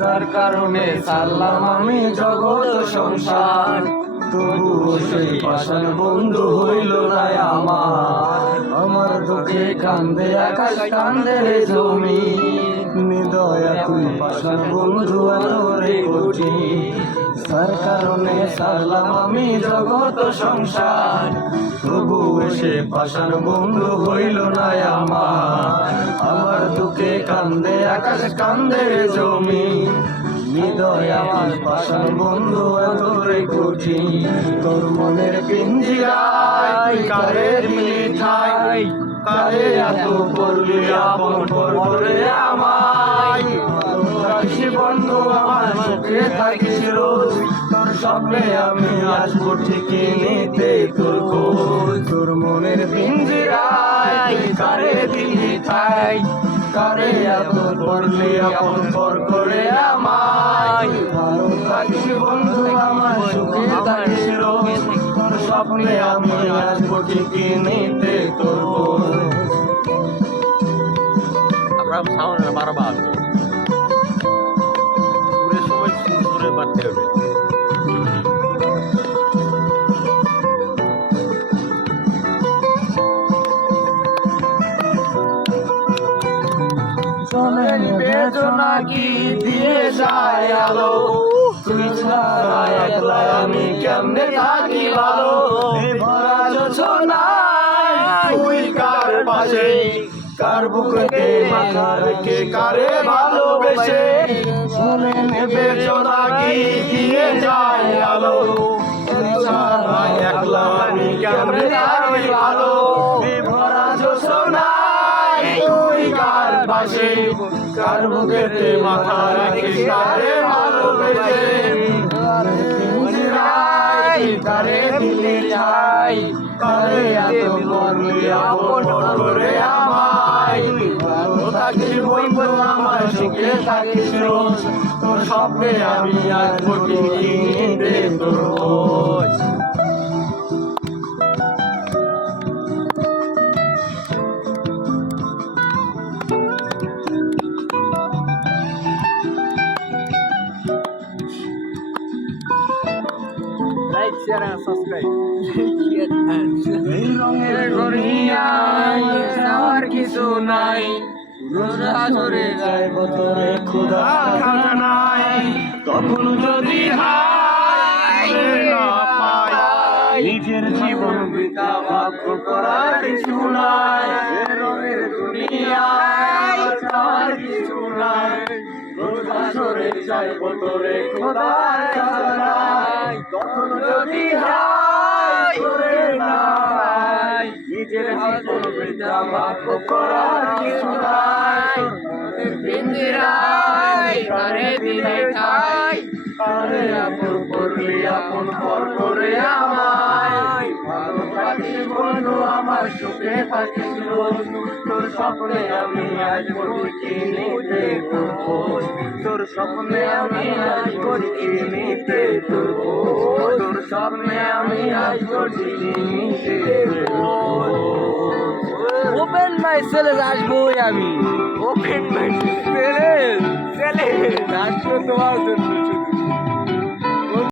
যার কারণে ছাড়লাম আমি জগৎ সংসার, তবুও সেই পাষাণ বন্ধু হইল না আমার দুঃখে কান্দে আকাশ কান্দে রে জমি, নিদয়া তুই পাষাণ বন্ধু আলোরে কোটি, যার কারণে ছাড়লাম আমি জগৎ সংসার, তবুও সে পাষাণ বন্ধু হইল না আমার দুঃখে কান্দে আকাশ কান্দে রে জমি, হৃদয় আমার পাষাণ বন্ধু আদরে কোটি, তোর মনের পিঞ্জিরায় কারে দিলি ঠাই, কারে এত করলি আপন করে আমায়, রাখি বন্ধু আমার সুখে থাকিস রোজ, তোর স্বপ্নে আমি আসবো ঠিকই নিতে তোর খোঁজ, তোর মনের পিঞ্জিরায় কারে দিলি ঠাই, কারে এত করলি আপন করে আমায়, ভালো থাকিস বন্ধু আমার সুখে থাকিস রোজ, তোর স্বপ্নে আমি আসবো ঠিকই নিতে তোর খোঁজ। আমরা সাউন্ড বারবার সুরের সময় সুরে বাড়তে হবে। চলেন বেদনা কি দিয়ে যায় আলো, তুই ছাড়া একলা আমি কেমনে থাকি ভালো, ভরা যোছনায় তুই কার পাশে, কার বুকেতে মাথা রেখে কারে ভালোবেসে, চলেন বেদনা কি দিয়ে যায় আলো, তুই ছাড়া একলা আমি কেমনে থাকি ভালো, ভরা যোছনায় তুই কার পাশে, কার বুকেতে মাথা রেখে কারে ভালোবেসে, কারে দিলে চাই, কারে এত করলি আপন করে আমায়, ভালো থাকিস বন্ধু আমার সুখে থাকিস রোজ, তোর স্বপ্নে আমি আসবো ঠিকই নিতে তোর খোঁজ। Like share and subscribe. এই রঙের দুনিয়ায় আর কিছু নাই, রোজা সরে যায় বতরে ক্ষুধা খাজনায়, তখন যদি হাই না পাই নিজের জীবন বৃথা ভাগ্য করার কিছু নাই, এই রঙের দুনিয়ায় আর কিছু নাই, রোজা সরে যায় বতরে ক্ষুধা খাজনায়, তখন যদি হাই করে না পাই নিজের জীবন বৃথা ভাগ্য করার কিছু নাই, পিঞ্জিরায় কারে দিলে ঠাই, কারে আপন করলি আপন করে আমায়, ভালো থাকিস বন্ধু আমার সুখে থাকিস রোজ, তোর স্বপ্নে আমি আসবো ঠিকই নিতে তোর খোঁজ, তোর স্বপ্নে আমি আসবো ঠিকই নিতে তোর খোঁজ, তোর স্বপ্নে আমি আসবো ঠিকই নিতে তোর খোঁজ। ওপেন মাই সেলে আসবোই আমি, ওপেন মাই সেলে আসবো তোমার জন্য।